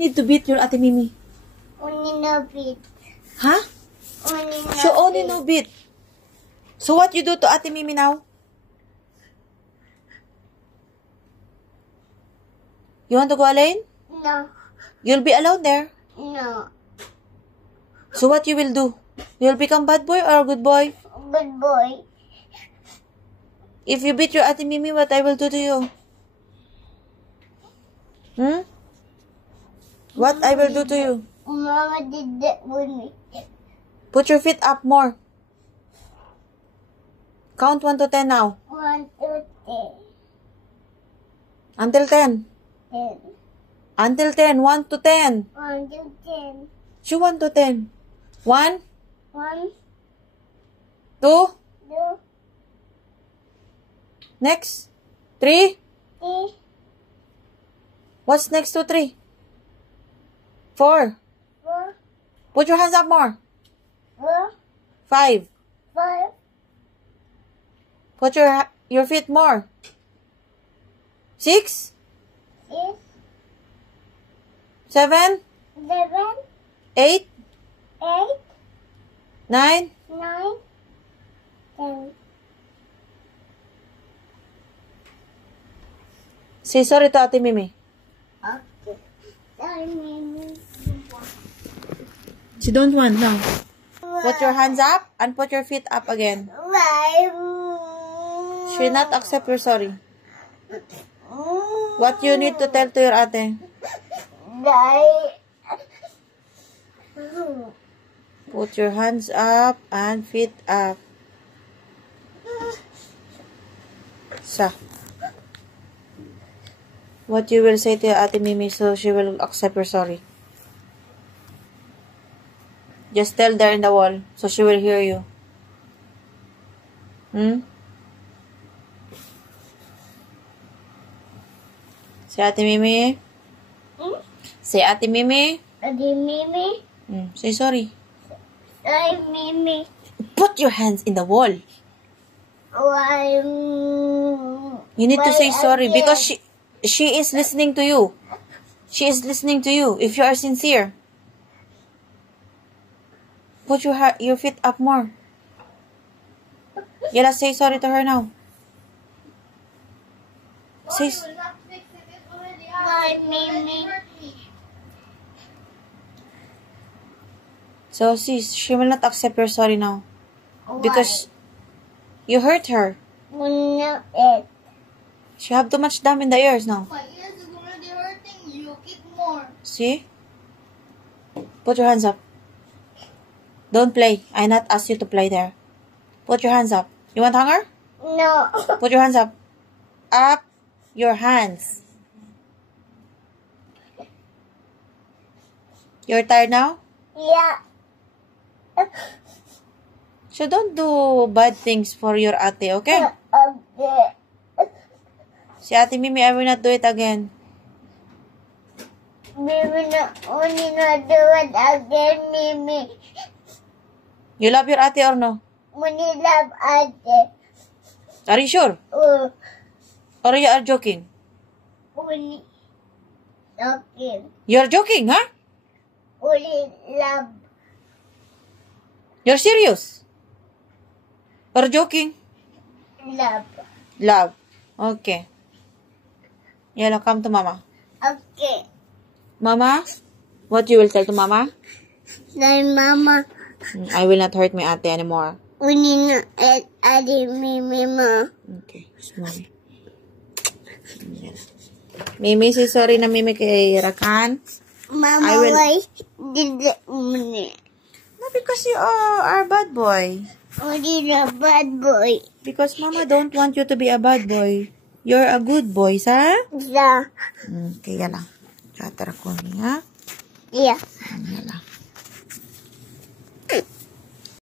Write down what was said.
Need to beat your Ate Mimi. Only no beat. Huh? Only no So only no beat. So what you do to Ate Mimi now? You want to go alone? No. You'll be alone there. No. So what you will do? You'll become bad boy or good boy? Good boy. If you beat your Ate Mimi, what I will do to you? Hmm? What I will do to you? Mama did that with me. Put your feet up more. Count 1 to 10 now. 1, 2, 3. Until 10. 10. Until 10. 1 to 10. 1 to 10. So 1 to 10. 1, 1, 2. 2, Next. 3. 3, What's next to 3? 4. 4, Put your hands up more. 4, 5. 5, Put your feet more. 6. 6, 7. 7, 8. 8, 9. 9, 10. Say sorry to Ate Mimi. Okay. Sorry, Mimi. She don't want now. Put your hands up and put your feet up again. Why? She will not accept your sorry. What you need to tell to your ate? Put your hands up and feet up. So, what you will say to your Ate Mimi so she will accept your sorry? Just tell there in the wall so she will hear you. Say Ate Mimi. Say Ate Mimi. Ate Mimi. Say sorry. Sorry, Mimi. Put your hands in the wall. Why? You need to say sorry again? because she is listening to you. She is listening to you if you are sincere. Put your feet up more. Yala, say sorry to her now. Say Why, Mimi? so sis, she will not accept your sorry now. Because you hurt her. No, it. She have too much dam in the ears now. My ears is already hurting. You keep more. See? Put your hands up. Don't play. I not ask you to play there. Put your hands up. You want hunger? No. Put your hands up. Up your hands. You're tired now? Yeah. So don't do bad things for your ate, okay? Okay. Si Ate Mimi, I will not do it again. Mimi, only not do it again, Mimi. You love your ate or no? Only love ate. Are you sure? Or you are joking? Only okay. You're joking, huh? Only love. You're serious? Or joking? Love. Love. Okay. Yala, come to mama. Okay. Mama? What you will tell to mama? Then Mama, I will not hurt my ate anymore. only not ate Mimi, Ma. Okay. Small. Mimi, say sorry na Mimi kay Rakan. Mama, I will- why did it only? No, because you are a bad boy. Only the bad boy. Because mama don't want you to be a bad boy. You're a good boy, ha? Yeah. Okay, yala. Chatter ko niya. Yeah. Yala.